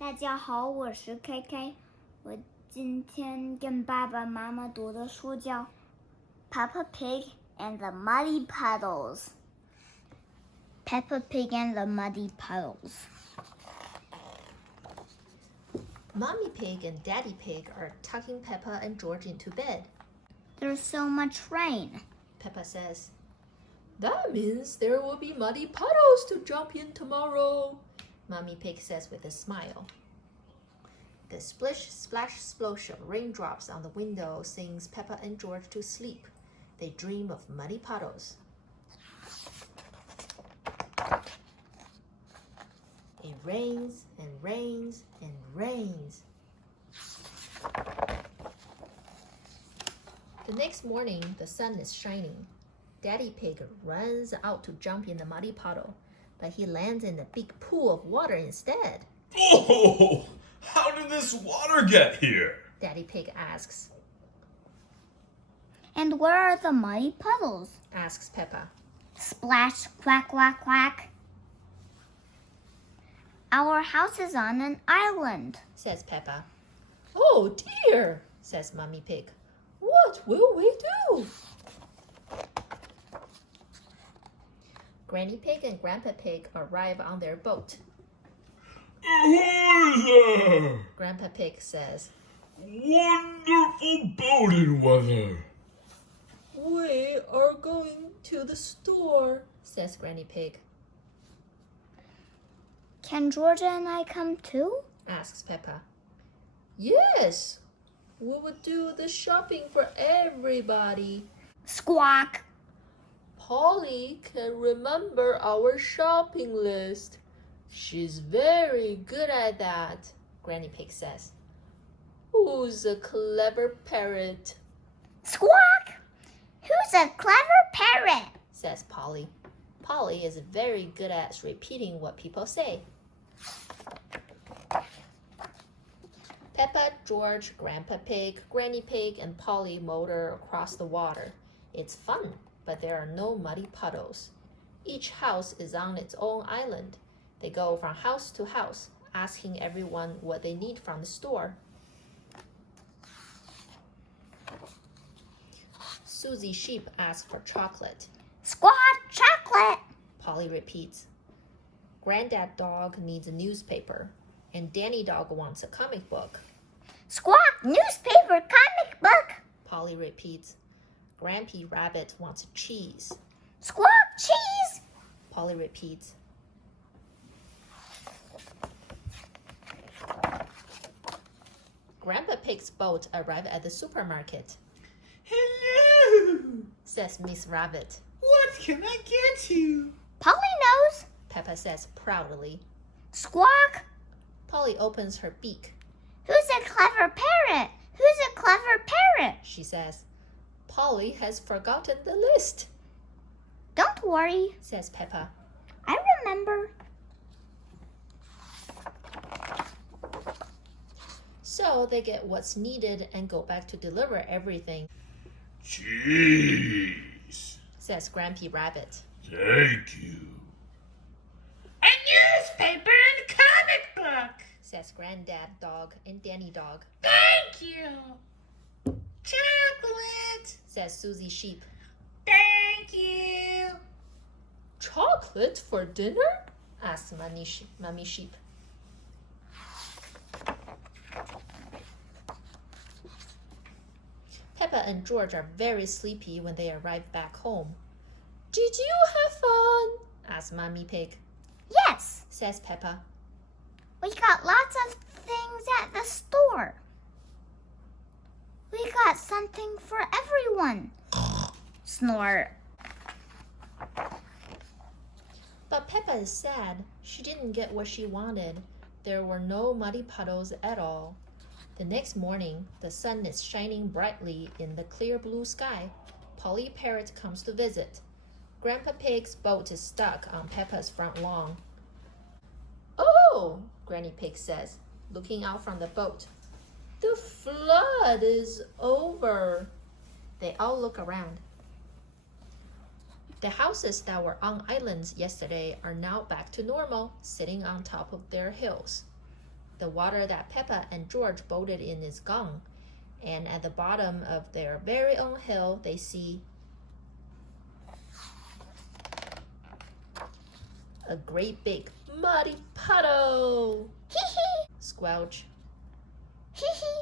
大家好，我是开开。我今天跟爸爸妈妈读的书叫《Peppa Pig and the Muddy Puddles》。Peppa Pig and the Muddy Puddles. Mommy Pig and Daddy Pig are tucking Peppa and George into bed. There's so much rain. Peppa says, "That means there will be muddy puddles to jump in tomorrow," Mommy Pig says with a smile. The splish, splash, splosh of raindrops on the window sings Peppa and George to sleep. They dream of muddy puddles. It rains and rains and rains. The next morning, the sun is shining. Daddy Pig runs out to jump in the muddy puddle, but he lands in a big pool of water instead. Oh, how did this water get here? Daddy Pig asks. And where are the muddy puddles? Asks Peppa. Splash, quack, quack, quack. Our house is on an island, Says Peppa. Oh dear, says Mommy Pig. What will we do? Granny Pig and Grandpa Pig arrive on their boat. Ahoy there! Grandpa Pig says, Wonderful boating weather. "We are going to the store," says Granny Pig. Can Georgia and I come too? Asks Peppa. Yes, we will do the shopping for everybody. Squawk! Polly can remember our shopping list. She's very good at that, Granny Pig says. Who's a clever parrot? Squawk! Who's a clever parrot? Says Polly. Polly is very good at repeating what people say. Peppa, George, Grandpa Pig, Granny Pig, and Polly motor across the water. It's fun, but there are no muddy puddles. Each house is on its own island. They go from house to house, asking everyone what they need from the store. Susie Sheep asks for chocolate. Squawk! Chocolate! Polly repeats. Granddad Dog needs a newspaper, and Danny Dog wants a comic book. Squawk! Newspaper! Comic book! Polly repeats. Grampy Rabbit wants cheese. Squawk! Cheese! Polly repeats. Grandpa Pig's boat arrived at the supermarket. Hello! Says Miss Rabbit. What can I get you? Polly knows. Peppa says proudly. Squawk! Polly opens her beak. Who's a clever parrot? Who's a clever parrot? She says, Polly has forgotten the list, Don't worry, says Peppa. I remember. So they get what's needed and go back to deliver everything, Jeez. says Grampy Rabbit. Thank you. A newspaper and comic book. Says Granddad Dog and Danny Dog. Thank you. Chocolate. Says Susie Sheep. Thank you. Chocolate for dinner? Asks Mommy Sheep. Peppa and George are very sleepy when they arrive back home. Did you have fun? Asks Mommy Pig. Yes, Says Peppa. we got lots of things at the store. We got something for everyone. Snort. But Peppa is sad. She didn't get what she wanted. There were no muddy puddles at all. The next morning, the sun is shining brightly in the clear blue sky. Polly Parrot comes to visit. Grandpa Pig's boat is stuck on Peppa's front lawn. Oh, Granny Pig says, looking out from the boat. The flood is over. They all look around. The houses that were on islands yesterday are now back to normal, sitting on top of their hills. The water that Peppa and George boated in is gone, and at the bottom of their very own hill, they see a great big muddy puddle. Squelch.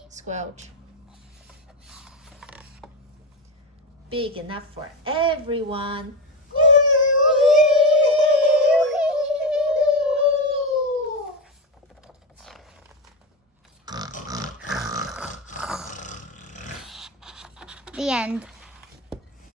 Squelch. Big enough for everyone. The end.